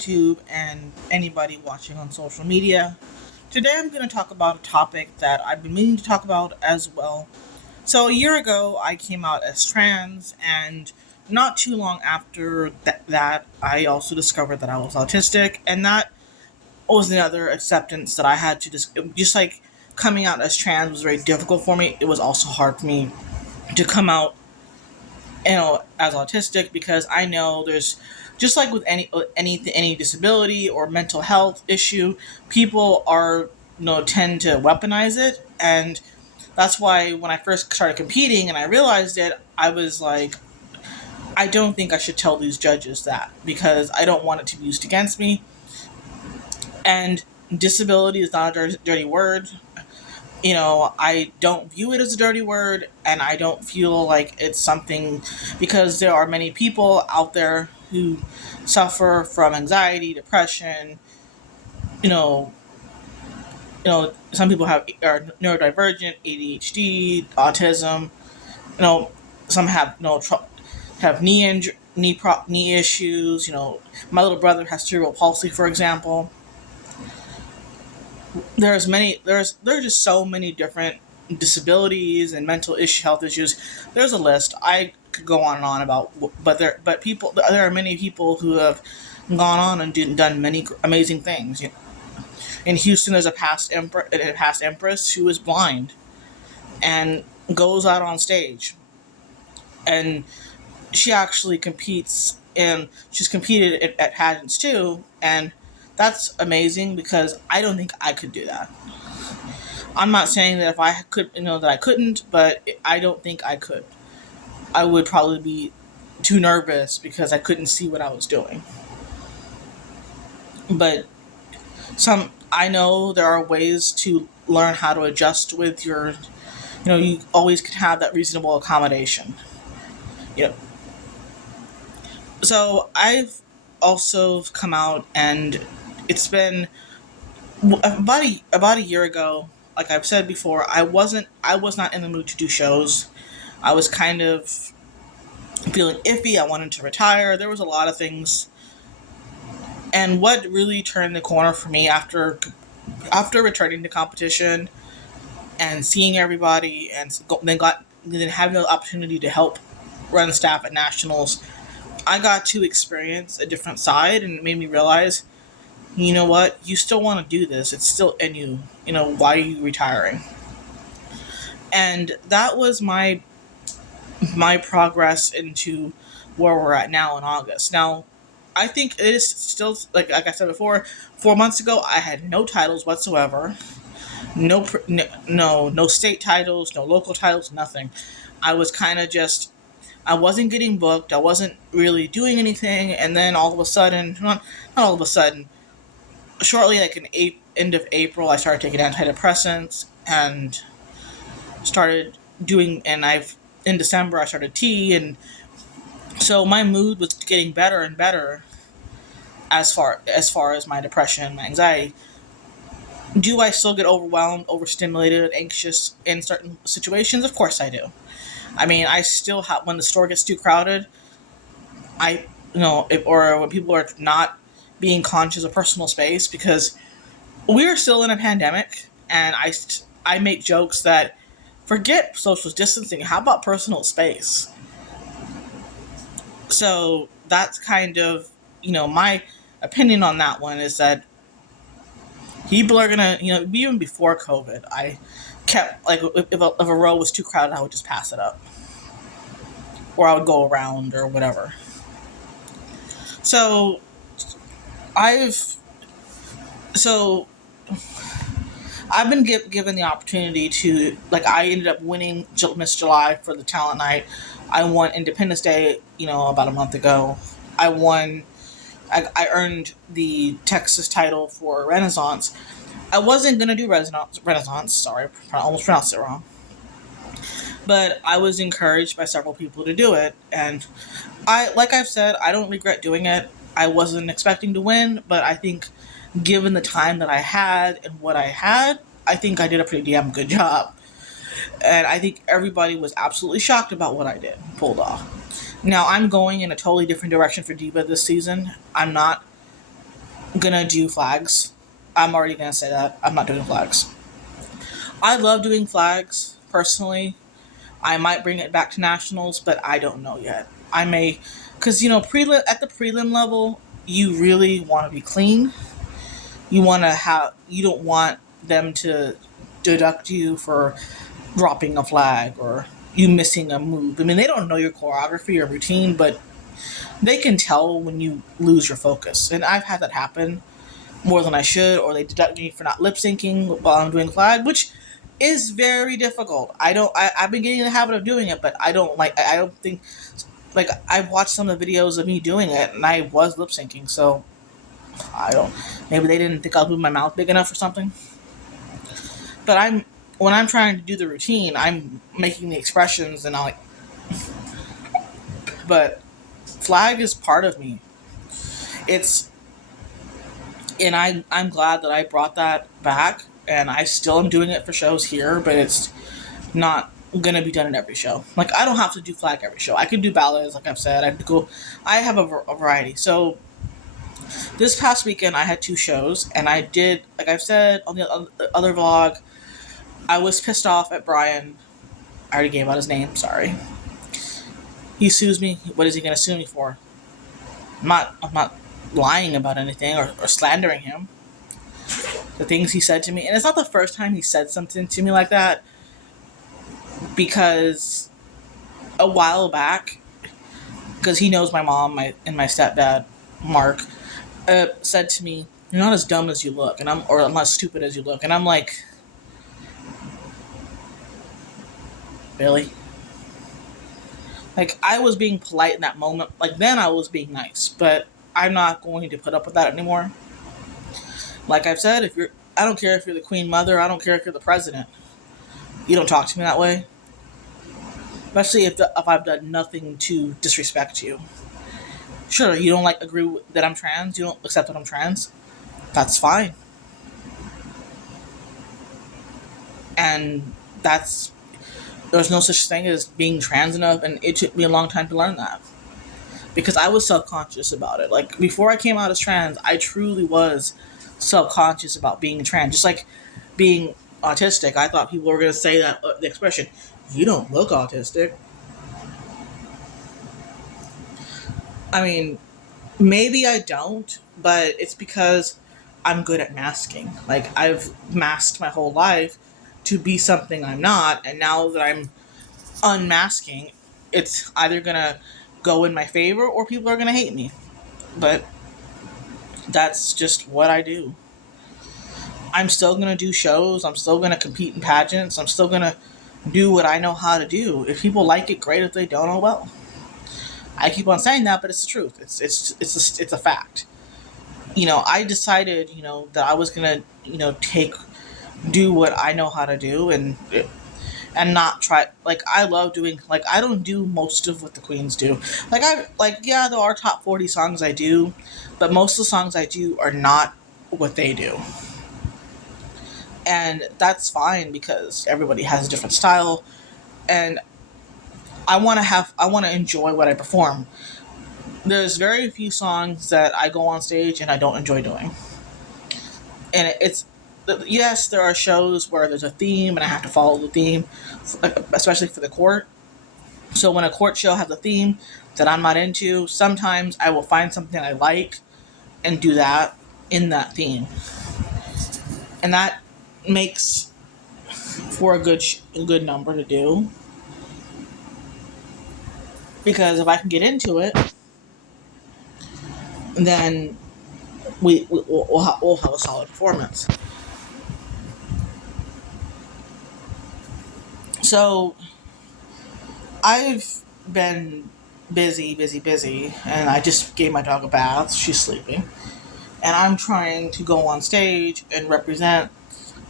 YouTube and anybody watching on social media. Today I'm going to talk about a topic that I've been meaning to talk about as well. So, a year ago, I came out as trans, and not too long after that, I also discovered that I was autistic, and that was another acceptance that I had to just like coming out as trans was very difficult for me. It was also hard for me to come out as autistic because I know there's just like with any disability or mental health issue, people are tend to weaponize it, and that's why when I first started competing and I realized it, I was like, I don't think I should tell these judges that because I don't want it to be used against me. And disability is not a dirty word. I don't view it as a dirty word, and I don't feel like it's something because there are many people out there who suffer from anxiety, depression. You know, some people are neurodivergent, ADHD, autism. You know, some have have knee issues. My little brother has cerebral palsy, for example. There's just so many different disabilities and mental health issues. There's a list I could go on and on about, there are many people who have gone on and done many amazing things. In Houston, there's a past empress who is blind and goes out on stage, and she actually competes, and she's competed at pageants too, and that's amazing because I don't think I could do that. I'm not saying that if I could, that I couldn't, but I don't think I could. I would probably be too nervous because I couldn't see what I was doing. But I know there are ways to learn how to adjust with you always can have that reasonable accommodation. You know, so I've also come out, and it's been about a year ago. Like I've said before, I was not in the mood to do shows. I was kind of feeling iffy. I wanted to retire. There was a lot of things, and what really turned the corner for me after returning to competition and seeing everybody, and then having the opportunity to help run staff at nationals, I got to experience a different side, and it made me realize, you know what, you still want to do this. It's still in you. Why are you retiring? And that was my progress into where we're at now in August. Now, I think it is still, like I said before, 4 months ago, I had no titles whatsoever. No state titles, no local titles, nothing. I was kind of just, I wasn't getting booked. I wasn't really doing anything. And then all of a sudden, not all of a sudden, shortly, like end of April, I started taking antidepressants and in December, I started tea. And so my mood was getting better and better as far as my depression and my anxiety. Do I still get overwhelmed, overstimulated, anxious in certain situations? Of course I do. I mean, I still have, when the store gets too crowded, or when people are not being conscious of personal space, because we're still in a pandemic, and I make jokes that forget social distancing. How about personal space? So that's kind of, my opinion on that one is that people are gonna, even before COVID, I kept, like, if a row was too crowded, I would just pass it up, or I would go around or whatever. So I've been given the opportunity to, like, I ended up winning Miss July for the talent night. I won Independence Day, about a month ago. I earned the Texas title for Renaissance. I wasn't going to do Renaissance, sorry, I almost pronounced it wrong. But I was encouraged by several people to do it. And like I've said, I don't regret doing it. I wasn't expecting to win, but I think given the time that I had and what I had, I think I did a pretty damn good job. And I think everybody was absolutely shocked about what I pulled off. Now, I'm going in a totally different direction for Diva this season. I'm not gonna do flags. I'm already gonna say that. I'm not doing flags. I love doing flags personally. I might bring it back to nationals, but I don't know yet. I may, because prelim at the prelim level, you really want to be clean. You want to have. You don't want them to deduct you for dropping a flag or you missing a move. I mean, they don't know your choreography or routine, but they can tell when you lose your focus. And I've had that happen more than I should, or they deduct me for not lip syncing while I'm doing flag, which is very difficult. I've been getting in the habit of doing it, but I don't think, like, I've watched some of the videos of me doing it and I was lip syncing, so I don't, maybe they didn't think I was moving my mouth big enough or something. But when I'm trying to do the routine, I'm making the expressions and but flag is part of me. It's, and I'm glad that I brought that back, and I still am doing it for shows here, but it's not gonna be done in every show. Like, I don't have to do flag every show. I can do ballets, like I've said. I have a variety. So this past weekend I had two shows, and I did, like I've said on the other vlog, I was pissed off at Brian. I already gave out his name. Sorry. He sues me. What is he gonna sue me for? I'm not lying about anything or slandering him. The things he said to me, and it's not the first time he said something to me like that, because a while back, because he knows my mom and my stepdad, Mark, said to me, "You're not as dumb as you look," or "I'm not as stupid as you look," and I'm like, really? Like, I was being polite in that moment. Like, then I was being nice, but I'm not going to put up with that anymore. Like I've said, I don't care if you're the Queen Mother. I don't care if you're the president. You don't talk to me that way, especially if I've done nothing to disrespect you. Sure, you don't that I'm trans. You don't accept that I'm trans. That's fine, and that's there's no such thing as being trans enough, and it took me a long time to learn that because I was self conscious about it. Like, before I came out as trans, I truly was self conscious about being trans, just like being autistic. I thought people were going to say that the expression, "You don't look autistic." I mean, maybe I don't, but it's because I'm good at masking. Like, I've masked my whole life to be something I'm not, and now that I'm unmasking, it's either gonna go in my favor or people are gonna hate me. But that's just what I do. I'm still gonna do shows, I'm still gonna compete in pageants, I'm still gonna do what I know how to do. If people like it, great. If they don't, oh well. I keep on saying that, but it's the truth. It's a fact. I decided, that I was gonna, do what I know how to do, and not try. Like, I love doing. Like, I don't do most of what the queens do. Yeah, there are top 40 songs I do, but most of the songs I do are not what they do, and that's fine because everybody has a different style, and I want to enjoy what I perform. There's very few songs that I go on stage and I don't enjoy doing. And it's, yes, there are shows where there's a theme and I have to follow the theme, especially for the court. So when a court show has a theme that I'm not into, sometimes I will find something I like and do that in that theme. And that makes for a good number to do. Because if I can get into it, then we'll have a solid performance. So I've been busy, and I just gave my dog a bath. She's sleeping. And I'm trying to go on stage and represent.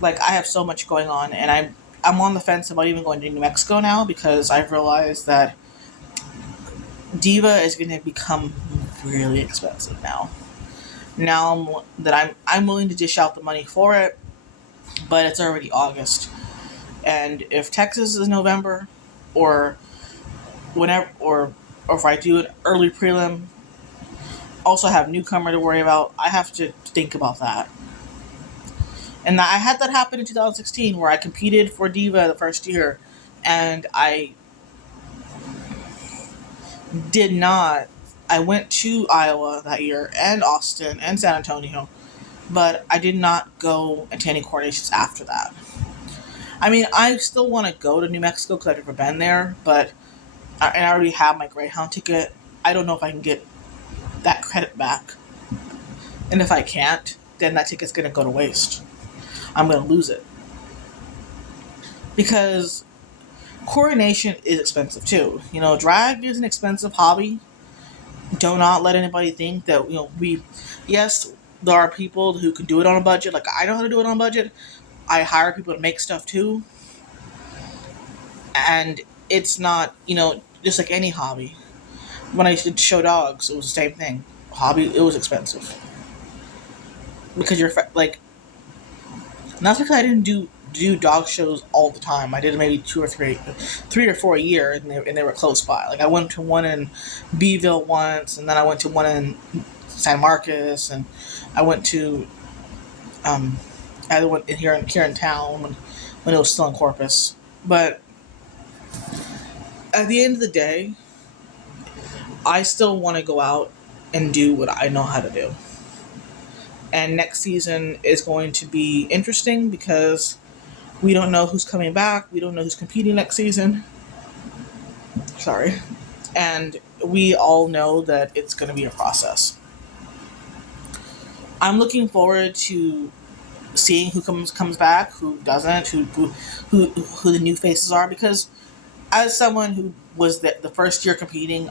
Like, I have so much going on, and I'm on the fence about even going to New Mexico now because I've realized that Diva is going to become really expensive now. Now that I'm willing to dish out the money for it, but it's already August, and if Texas is November, or whenever, or if I do an early prelim Also have newcomer to worry about. I have to think about that. And I had that happen in 2016 where I competed for Diva the first year and I did not. I went to Iowa that year and Austin and San Antonio, but I did not go to any coordinations after that. I mean, I still want to go to New Mexico because I've never been there, but and I already have my Greyhound ticket. I don't know if I can get that credit back. And if I can't, then that ticket's going to go to waste. I'm going to lose it. Because coordination is expensive too. You know, drag is an expensive hobby. Do not let anybody think that, yes, there are people who can do it on a budget. Like, I know how to do it on a budget. I hire people to make stuff too. And it's not, just like any hobby. When I used to show dogs, it was the same thing. Hobby, it was expensive. Because like, not because I didn't do dog shows all the time. I did maybe three or four a year, and they were close by. Like, I went to one in Beeville once, and then I went to one in San Marcos, and I went to I went here in town when it was still in Corpus. But at the end of the day, I still want to go out and do what I know how to do. And next season is going to be interesting because we don't know who's coming back. We don't know who's competing next season. Sorry. And we all know that it's going to be a process. I'm looking forward to seeing who comes back, who doesn't, who the new faces are. Because as someone who was the first year competing,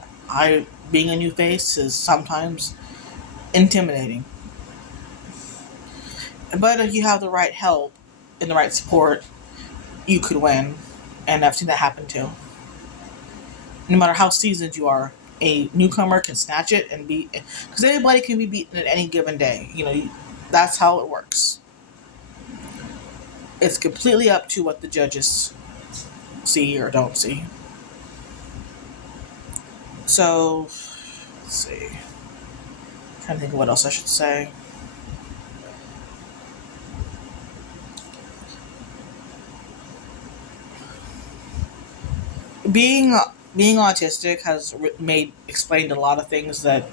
being a new face is sometimes intimidating. But if you have the right help and the right support, you could win. And I've seen that happen too. No matter how seasoned you are, a newcomer can snatch it and beat. Because anybody can be beaten at any given day. That's how it works. It's completely up to what the judges see or don't see. So, let's see. I'm trying to think of what else I should say. Being autistic has explained a lot of things that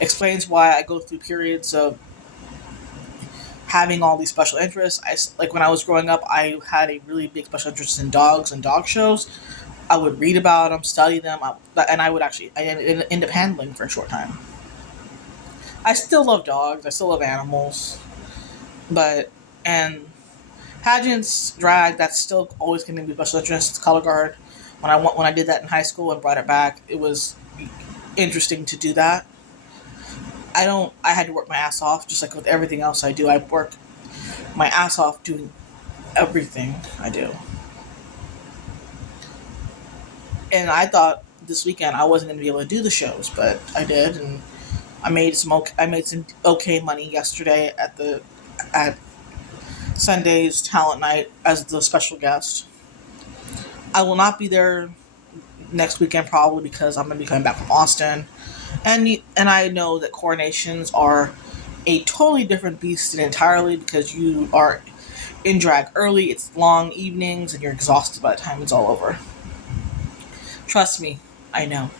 explains why I go through periods of having all these special interests. Like when I was growing up, I had a really big special interest in dogs and dog shows. I would read about them, study them, and I ended up handling for a short time. I still love dogs. I still love animals, and pageants, drag. That's still always going to be special interest. Color guard. When I did that in high school and brought it back, it was interesting to do that. I had to work my ass off, just like with everything else I do. I work my ass off doing everything I do. And I thought this weekend I wasn't going to be able to do the shows, but I did, and I made some okay money yesterday at Sunday's talent night as the special guest. I will not be there next weekend probably because I'm going to be coming back from Austin. And I know that coronations are a totally different beast entirely because you are in drag early, it's long evenings, and you're exhausted by the time it's all over. Trust me, I know.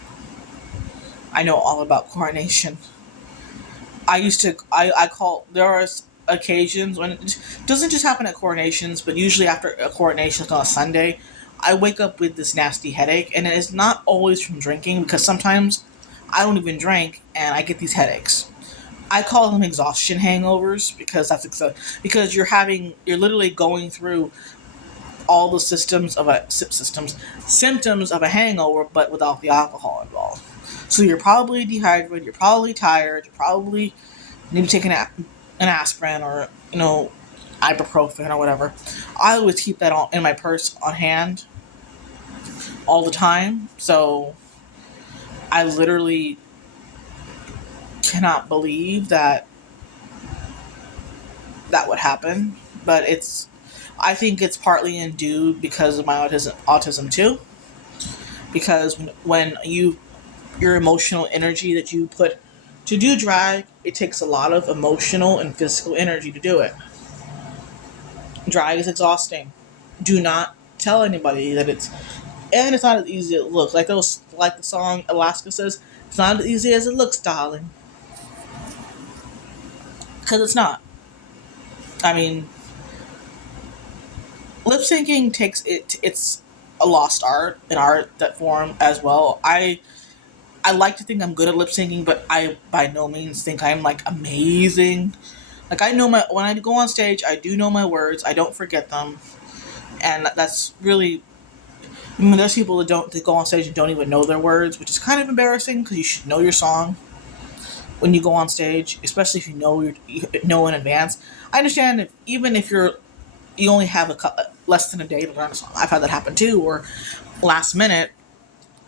I know all about coronation. I call, there are occasions when it doesn't just happen at coronations, but usually after a coronation on a Sunday, I wake up with this nasty headache, and it is not always from drinking because sometimes I don't even drink and I get these headaches. I call them exhaustion hangovers because you're literally going through all the symptoms of a hangover, but without the alcohol involved. So you're probably dehydrated, you're probably tired, you probably need to take an aspirin or ibuprofen or whatever. I always keep that in my purse on hand all the time. So I literally cannot believe that would happen, but I think it's partly in due because of my autism too. Because when your emotional energy that you put To do drag, it takes a lot of emotional and physical energy to do it. Drag is exhausting. Do not tell anybody that it's not as easy as it looks. Like the song Alaska says, it's not as easy as it looks, darling. Because it's not. I mean, lip syncing it's a lost art, an art that form as well. I like to think I'm good at lip syncing, but I by no means think I'm like amazing. Like I know my when I go on stage, I do know my words. I don't forget them, and that's really. I mean, there's people that go on stage and don't even know their words, which is kind of embarrassing because you should know your song when you go on stage, especially if you know in advance. I understand even if you only have less than a day to learn a song. I've had that happen too, or last minute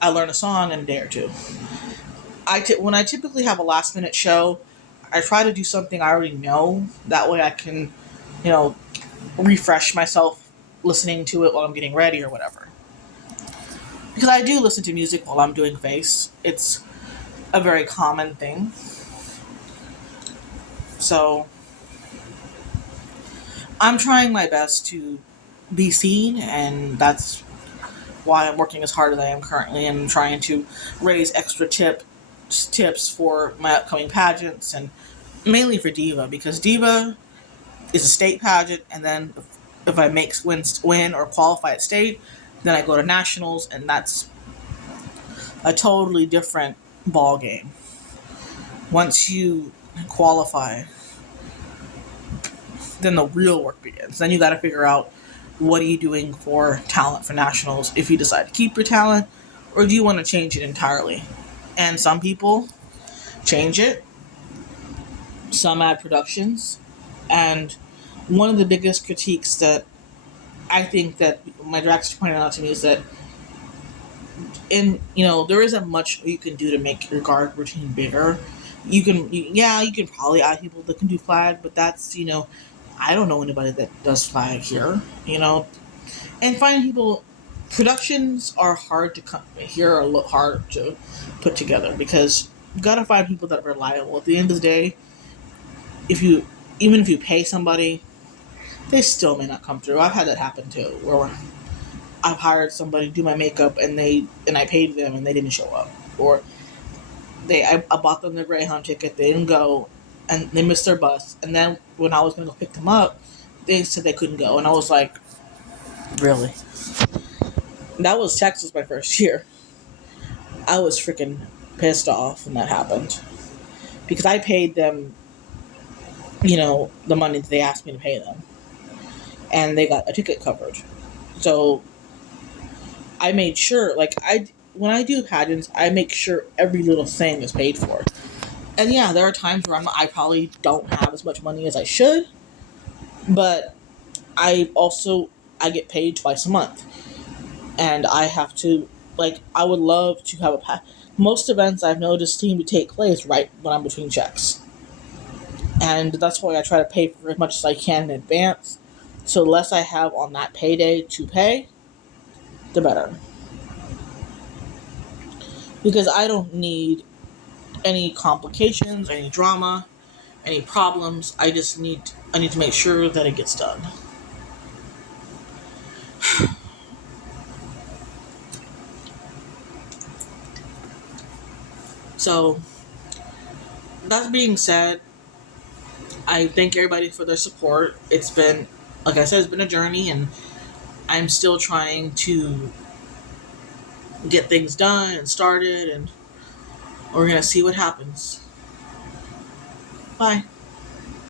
I learn a song in a day or two. When I typically have a last minute show, I try to do something I already know. That way I can, you know, refresh myself listening to it while I'm getting ready or whatever. Because I do listen to music while I'm doing face. It's a very common thing. So I'm trying my best to be seen, and that's why I'm working as hard as I am currently and trying to raise extra tips for my upcoming pageants and mainly for Diva because Diva is a state pageant, and then if I win or qualify at state, then I go to nationals, and that's a totally different ball game. Once you qualify, then the real work begins. Then you got to figure out what are you doing for talent for nationals if you decide to keep your talent or do you want to change it entirely. And some people change it, some add productions, and one of the biggest critiques that I think that my director pointed out to me is that there isn't much you can do to make your guard routine bigger. You can probably add people that can do flag, but that's I don't know anybody that does flag here. And finding people, productions are hard to come here are hard to put together because you gotta find people that are reliable. At the end of the day, if you even if you pay somebody, they still may not come through. I've had that happen too, where I've hired somebody to do my makeup and I paid them and they didn't show up, or I bought them the Greyhound ticket, they didn't go, and they missed their bus. And then when I was gonna go pick them up, they said they couldn't go, and I was like, really? That was Texas my first year. I was freaking pissed off when that happened because I paid them, the money that they asked me to pay them, and they got a ticket covered. So I made sure, when I do pageants, I make sure every little thing is paid for. And yeah, there are times where I probably don't have as much money as I should, but I get paid twice a month, and I have to I would love to have most events I've noticed seem to take place right when I'm between checks, and that's why I try to pay for as much as I can in advance. So the less I have on that payday to pay, the better. Because I don't need any complications, any drama, any problems. I need to make sure that it gets done. So that being said, I thank everybody for their support. It's been, like I said, it's been a journey, and I'm still trying to get things done and started, and we're gonna see what happens. Bye.